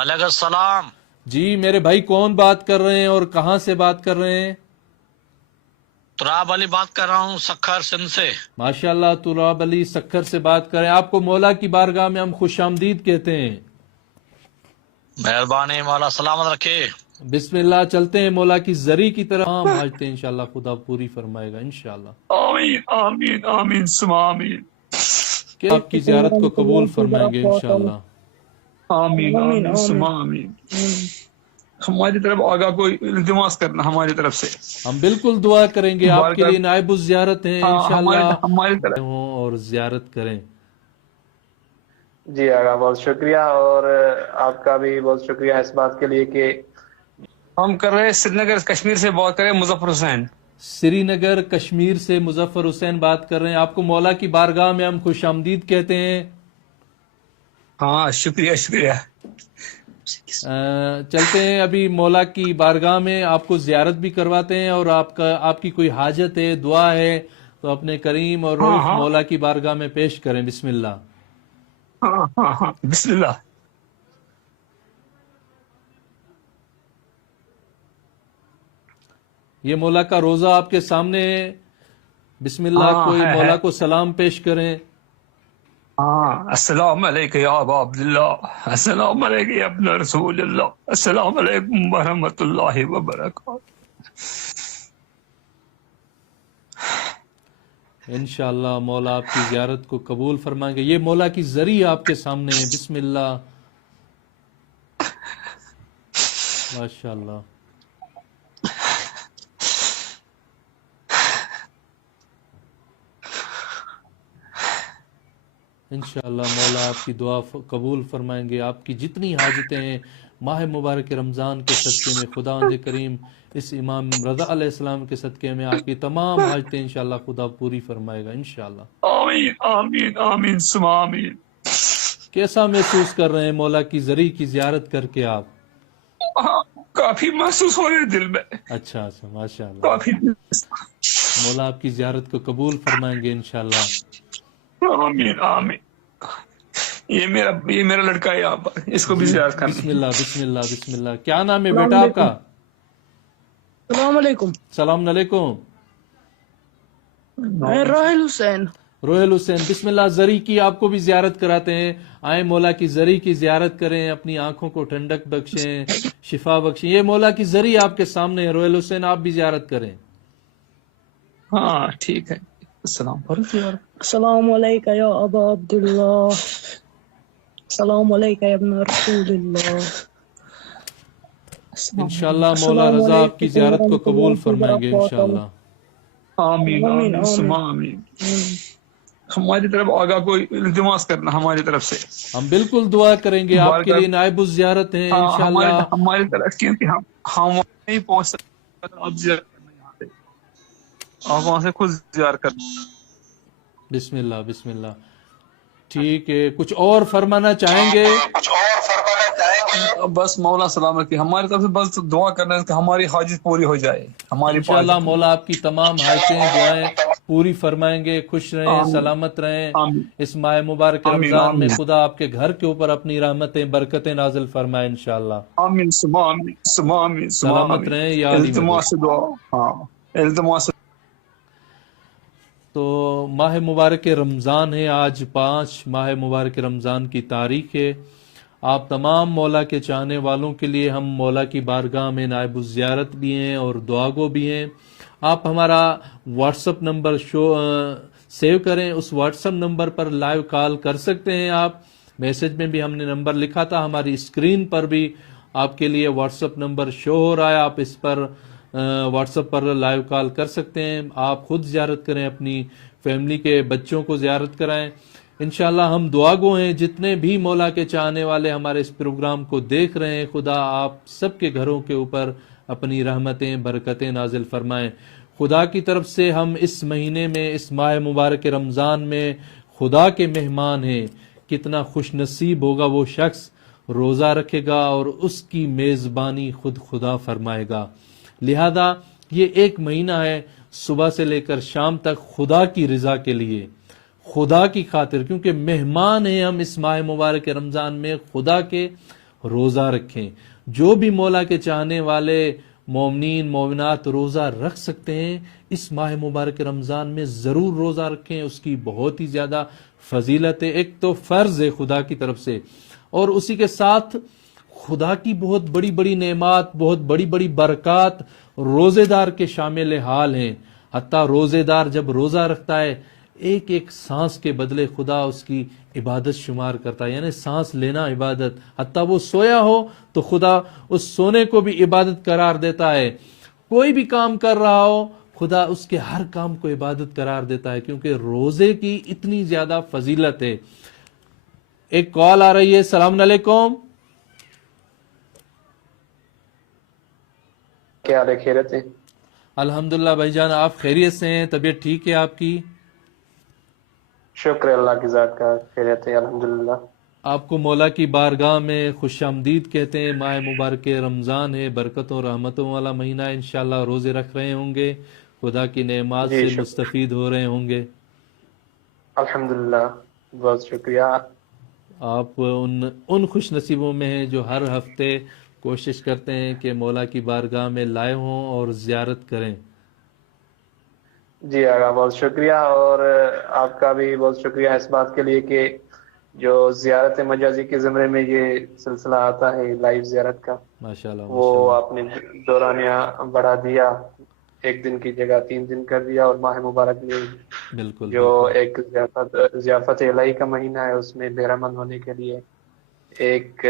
علیہ السلام. جی میرے بھائی کون بات کر رہے ہیں اور کہاں سے بات کر رہے ہیں؟ تراب علی بات کر رہا ہوں سکھر سندھ سے. ماشاءاللہ تراب علی سکھر سے بات کریں. آپ کو مولا کی بارگاہ میں ہم خوش آمدید کہتے ہیں. مہربانی مولا سلامت رکھے. بسم اللہ چلتے ہیں مولا کی زری کی طرف. ہم حاجتیں انشاءاللہ خدا پوری فرمائے گا انشاءاللہ. آمین آمین آمین ثم آمین. کہ آپ کی زیارت کو قبول فرمائیں گے انشاءاللہ. آمین آمین ثم آمین. ہماری طرف آگاہ کوئی التماس کرنا ہماری طرف سے. ہم بالکل دعا کریں گے. آپ کے لیے نائب الزیارت ہیں انشاءاللہ ہماری طرف. ہوں اور زیارت کریں. جی آقا بہت شکریہ، اور آپ کا بھی بہت شکریہ اس بات کے لیے کہ ہم کر رہے ہیں سری نگر کشمیر سے بات کریں مظفر حسین. سری نگر کشمیر سے مظفر حسین بات کر رہے ہیں. آپ کو مولا کی بارگاہ میں ہم خوش آمدید کہتے ہیں. ہاں شکریہ شکریہ. چلتے ہیں ابھی مولا کی بارگاہ میں آپ کو زیارت بھی کرواتے ہیں، اور آپ کی کوئی حاجت ہے، دعا ہے تو اپنے کریم اور رؤوف مولا کی بارگاہ میں پیش کریں. بسم اللہ. ہاں ہاں ہاں بسم اللہ. یہ مولا کا روزہ آپ کے سامنے ہے. بسم اللہ کوئی مولا کو سلام پیش کریں. ہاں السلام علیکم یا ابا عبداللہ، السلام علیکم یا ابن رسول اللہ، السلام علیکم ورحمۃ اللہ وبرکاتہ. انشاءاللہ مولا آپ کی زیارت کو قبول فرمائیں گے. یہ مولا کی ذریعہ آپ کے سامنے ہے. بسم اللہ. ماشاءاللہ. انشاءاللہ مولا آپ کی دعا قبول فرمائیں گے. آپ کی جتنی حاجتیں ہیں ماہ مبارک رمضان کے صدقے میں خداوند کریم اس امام رضا علیہ السلام کے صدقے میں آپ کی تمام حاجتیں انشاءاللہ خدا پوری فرمائے گا انشاءاللہ. آمین آمین آمین ثم آمین. کیسا محسوس کر رہے ہیں مولا کی ذری کی زیارت کر کے آپ؟ کافی محسوس ہو رہے دل میں. اچھا اچھا ماشاءاللہ. کافی. مولا آپ کی زیارت کو قبول فرمائیں گے انشاءاللہ. آمین آمین. یہ میرا لڑکا ہے یہاں پر، اس کو بھی زیارت کرنی. بسم اللہ بسم اللہ بسم اللہ. کیا نام ہے بیٹا آپ کا؟ السلام علیکم. السلام علیکم. میں روحل حسین. روحل حسین. بسم اللہ. زری کی آپ کو بھی زیارت کراتے ہیں. آئیں مولا کی زری کی زیارت کریں، اپنی آنکھوں کو ٹھنڈک بخشیں، شفا بخشیں. یہ مولا کی زری آپ کے سامنے ہے. روحل حسین آپ بھی زیارت کریں. ہاں ٹھیک ہے. السلام علیکم یا ابا عبداللہ، السلام علیکم یا ابن رسول اللہ. انشاءاللہ مولا رضا آپ کی زیارت کو قبول فرمائیں گے انشاءاللہ. آمین آمین ثم آمین. ہماری طرف آگاہ کوئی التماس کرنا ہماری طرف سے. ہم بالکل دعا کریں گے. آپ کے لیے نائب الزیارت ہیں انشاءاللہ. ہماری طرف کیونکہ ہم نہیں پہنچ سکتے، آپ زیارت کرنا یہاں پہ، آپ وہاں سے خود زیارت کرنا. بسم اللہ بسم اللہ. ٹھیک ہے، کچھ اور فرمانا چاہیں گے؟ بس مولا سلام رکھے. ہماری طرف سے بس دعا کرنا ہے کہ ہماری حاجت پوری ہو جائے. ہماری انشاءاللہ مولا آپ کی تمام حاجتیں دعائیں پوری فرمائیں گے. خوش رہیں، سلامت رہیں. اس ماہ مبارک رمضان میں خدا آپ کے گھر کے اوپر اپنی رحمتیں برکتیں نازل فرمائے انشاءاللہ. آمین ثم آمین ثم آمین. سلامت رہیں یا علی مدد. التماس دعا. ہاں التماس. تو ماہ مبارک رمضان ہے. آج 5 ماہ مبارک رمضان کی تاریخ ہے. آپ تمام مولا کے چاہنے والوں کے لیے ہم مولا کی بارگاہ میں نائب الزیارت بھی ہیں اور دعا گو بھی ہیں. آپ ہمارا واٹس اپ نمبر سیو کریں. اس واٹس اپ نمبر پر لائیو کال کر سکتے ہیں آپ. میسج میں بھی ہم نے نمبر لکھا تھا، ہماری اسکرین پر بھی آپ کے لیے واٹس اپ نمبر شو ہو رہا ہے. آپ اس پر واٹس اپ پر لائیو کال کر سکتے ہیں. آپ خود زیارت کریں، اپنی فیملی کے بچوں کو زیارت کرائیں. انشاءاللہ ہم دعا گو ہیں. جتنے بھی مولا کے چاہنے والے ہمارے اس پروگرام کو دیکھ رہے ہیں، خدا آپ سب کے گھروں کے اوپر اپنی رحمتیں برکتیں نازل فرمائیں. خدا کی طرف سے ہم اس مہینے میں، اس ماہ مبارک رمضان میں خدا کے مہمان ہیں. کتنا خوش نصیب ہوگا وہ شخص روزہ رکھے گا اور اس کی میزبانی خود خدا فرمائے گا. لہذا یہ ایک مہینہ ہے، صبح سے لے کر شام تک خدا کی رضا کے لیے، خدا کی خاطر، کیونکہ مہمان ہیں ہم اس ماہ مبارک رمضان میں خدا کے. روزہ رکھیں. جو بھی مولا کے چاہنے والے مومنین مومنات روزہ رکھ سکتے ہیں اس ماہ مبارک رمضان میں ضرور روزہ رکھیں. اس کی بہت ہی زیادہ فضیلت ہے. ایک تو فرض ہے خدا کی طرف سے، اور اسی کے ساتھ خدا کی بہت بڑی بڑی نعمات، بہت بڑی بڑی برکات روزے دار کے شامل حال ہیں. حتیٰ روزے دار جب روزہ رکھتا ہے ایک ایک سانس کے بدلے خدا اس کی عبادت شمار کرتا ہے، یعنی سانس لینا عبادت. حتیٰ وہ سویا ہو تو خدا اس سونے کو بھی عبادت قرار دیتا ہے. کوئی بھی کام کر رہا ہو خدا اس کے ہر کام کو عبادت قرار دیتا ہے، کیونکہ روزے کی اتنی زیادہ فضیلت ہے. ایک کال آ رہی ہے. السلام علیکم. کیا حال ہے؟ خیریت ہے؟ الحمدللہ بھائی جان، آپ خیریت سے ہیں؟ طبیعت ٹھیک ہے آپ کی؟ شکر ہے اللہ کی ذات کا، خیریت ہے الحمدللہ. آپ کو مولا کی بارگاہ میں خوش آمدید کہتے ہیں. ماہ مبارک رمضان ہے، برکتوں اور رحمتوں والا مہینہ ہے. انشاءاللہ روزے رکھ رہے ہوں گے، خدا کی نعمات جی سے شکر، مستفید ہو رہے ہوں گے. الحمدللہ، بہت شکریہ. آپ ان خوش نصیبوں میں ہیں جو ہر ہفتے کوشش کرتے ہیں کہ مولا کی بارگاہ میں لائے ہوں اور زیارت کریں. جی آقا بہت شکریہ، اور آپ کا بھی بہت شکریہ اس بات کے لیے کہ جو زیارت مجازی کے زمرے میں یہ سلسلہ آتا ہے لائیو زیارت کا، ماشاءاللہ وہ ماشاءاللہ. آپ نے دورانیہ بڑھا دیا، 1 دن کی جگہ 3 دن کر دیا. اور ماہ مبارک میں بالکل جو بالکل. ایک ضیافت الہی کا مہینہ ہے اس میں بہرہ مند ہونے کے لیے ایک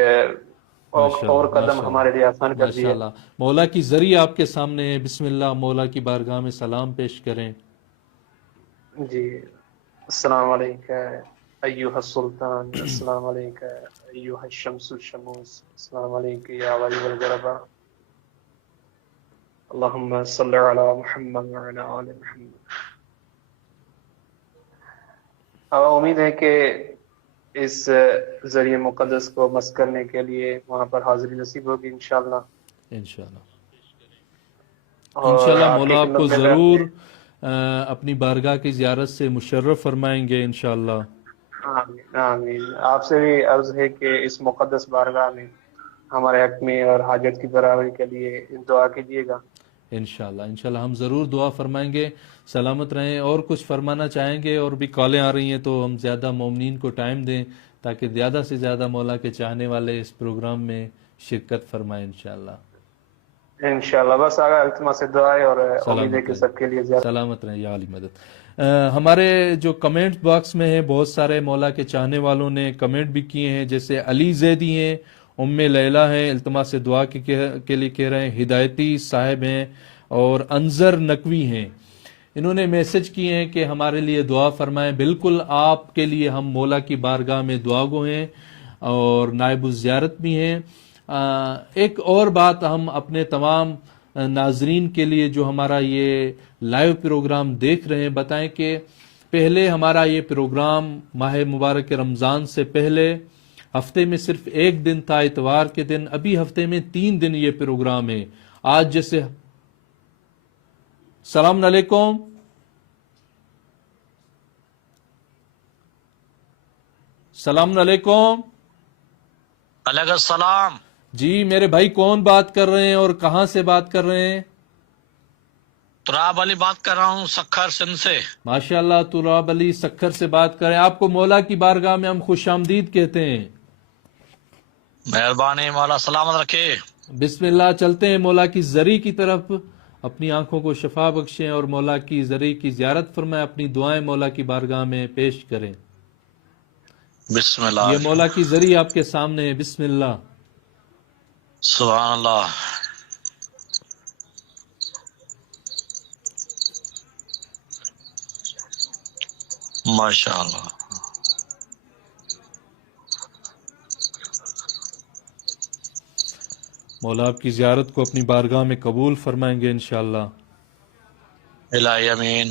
اور ماشاءاللہ قدم ماشاءاللہ ہمارے لیے آسان کر دیا. ماشاءاللہ. مولا کی ذریعہ آپ کے سامنے ہے. بسم اللہ، مولا کی بارگاہ میں سلام پیش کریں. جی، السلام علیکم ایوہ السلطان، السلام علیکم ایوہ الشمس الشموس، السلام علیکم یا ولی والغرباء، اللہم صلی علی محمد وعلی آل محمد. اب امید ہے کہ اس ذریعے مقدس کو مس کرنے کے لیے وہاں پر حاضری نصیب ہوگی انشاءاللہ. انشاءاللہ اور انشاءاللہ آپ کی مولا آپ کو خدمت میں میں ضرور اپنی بارگاہ کی زیارت سے مشرف فرمائیں گے انشاءاللہ. آمین آمین. آپ سے بھی عرض ہے کہ اس مقدس بارگاہ میں ہمارے حق میں اور حاجت کی برابری کے لیے دعا کیجیے گا. انشاءاللہ انشاءاللہ ہم ضرور دعا فرمائیں گے. سلامت رہیں. اور کچھ فرمانا چاہیں گے؟ اور بھی کالیں آ رہی ہیں تو ہم زیادہ مومنین کو ٹائم دیں تاکہ زیادہ سے زیادہ مولا کے چاہنے والے اس پروگرام میں شرکت فرمائیں انشاءاللہ. انشاءاللہ بس آگا التماس دعا ہے، اور امید ہے سلامت کہ رہیں. سب کے لیے زیادہ. سلامت رہیں یا علی مدد. ہمارے جو کمنٹ باکس میں ہیں بہت سارے مولا کے چاہنے والوں نے کمنٹ بھی کیے ہیں، جیسے علی زیدی ہیں، ام لیلہ ہیں، التماس دعا کے لیے کہہ رہے ہیں، ہدایتی صاحب ہیں اور انظر نقوی ہیں. انہوں نے میسج کیے ہیں کہ ہمارے لیے دعا فرمائیں. بالکل آپ کے لیے ہم مولا کی بارگاہ میں دعا گو ہیں اور نائب الزیارت بھی ہیں. ایک اور بات ہم اپنے تمام ناظرین کے لیے جو ہمارا یہ لائیو پروگرام دیکھ رہے ہیں بتائیں کہ پہلے ہمارا یہ پروگرام ماہ مبارک رمضان سے پہلے ہفتے میں صرف 1 دن تھا، اتوار کے دن. ابھی ہفتے میں 3 دن یہ پروگرام ہے. آج جیسے السلام علیکم. السلام علیکم. علیکم السلام. جی میرے بھائی کون بات کر رہے ہیں اور کہاں سے بات کر رہے ہیں؟ تراب علی بات کر رہا ہوں سکھر سندھ سے. ماشاءاللہ تراب علی سکھر سے بات کریں. آپ کو مولا کی بارگاہ میں ہم خوش آمدید کہتے ہیں. مہربانی، مولا سلامت رکھے. بسم اللہ چلتے ہیں مولا کی زری کی طرف. اپنی آنکھوں کو شفا بخشیں اور مولا کی زری کی زیارت فرمائیں. اپنی دعائیں مولا کی بارگاہ میں پیش کریں. بسم اللہ. یہ مولا کی زری آپ کے سامنے ہے. بسم اللہ. سبحان اللہ. ماشاء اللہ. مولا آپ کی زیارت کو اپنی بارگاہ میں قبول فرمائیں گے انشاءاللہ. الہی امین.